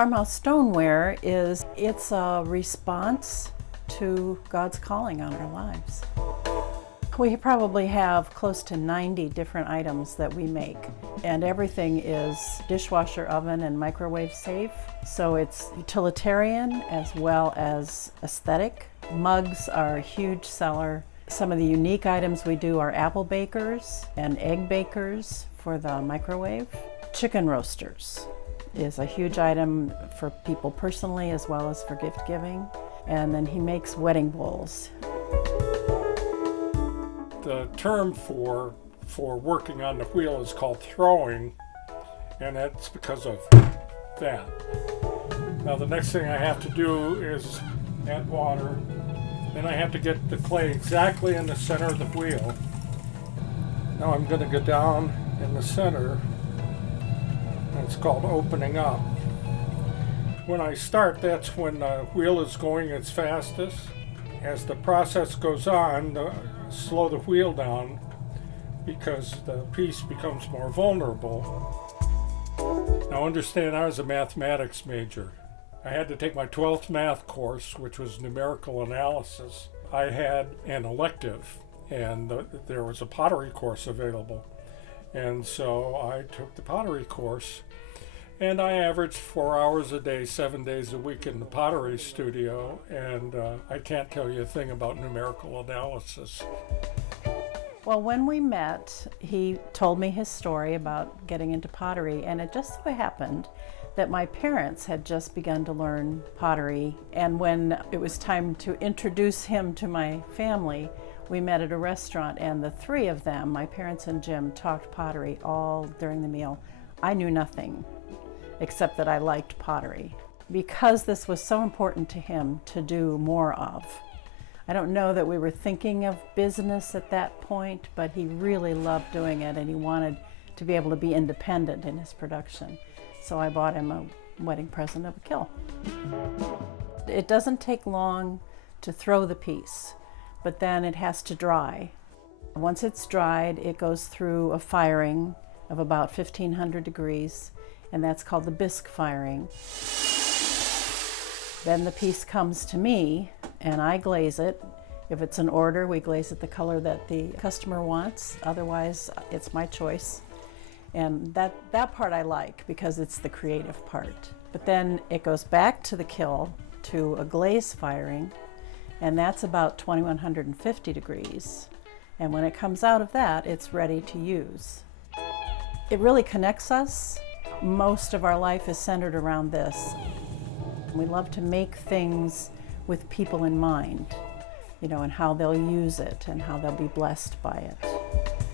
Farmhouse Stoneware it's a response to God's calling on our lives. We probably have close to 90 different items that we make, and everything is dishwasher, oven, and microwave safe. So it's utilitarian as well as aesthetic. Mugs are a huge seller. Some of the unique items we do are apple bakers and egg bakers for the microwave. Chicken roasters is a huge item for people personally as well as for gift giving. And then he makes wedding bowls. The term for working on the wheel is called throwing, and that's because of that. Now the next thing I have to do is add water. Then I have to get the clay exactly in the center of the wheel. Now I'm going to go down in the center, and it's called opening up. When I start, that's when the wheel is going its fastest. As the process goes on, slow the wheel down because the piece becomes more vulnerable. Now understand, I was a mathematics major. I had to take my 12th math course, which was numerical analysis. I had an elective, and there was a pottery course available. And so I took the pottery course, and I averaged 4 hours a day, 7 days a week in the pottery studio, and I can't tell you a thing about numerical analysis. Well, when we met, he told me his story about getting into pottery, and it just so happened that my parents had just begun to learn pottery, and when it was time to introduce him to my family, we met at a restaurant, and the three of them, my parents and Jim, talked pottery all during the meal. I knew nothing except that I liked pottery because this was so important to him to do more of. I don't know that we were thinking of business at that point, but he really loved doing it and he wanted to be able to be independent in his production. So I bought him a wedding present of a kiln. It doesn't take long to throw the piece, but then it has to dry. Once it's dried, it goes through a firing of about 1500 degrees, and that's called the bisque firing. Then the piece comes to me and I glaze it. If it's an order, we glaze it the color that the customer wants. Otherwise, it's my choice. And that part I like because it's the creative part. But then it goes back to the kiln to a glaze firing, and that's about 2150 degrees. And when it comes out of that, it's ready to use. It really connects us. Most of our life is centered around this. We love to make things with people in mind, and how they'll use it and how they'll be blessed by it.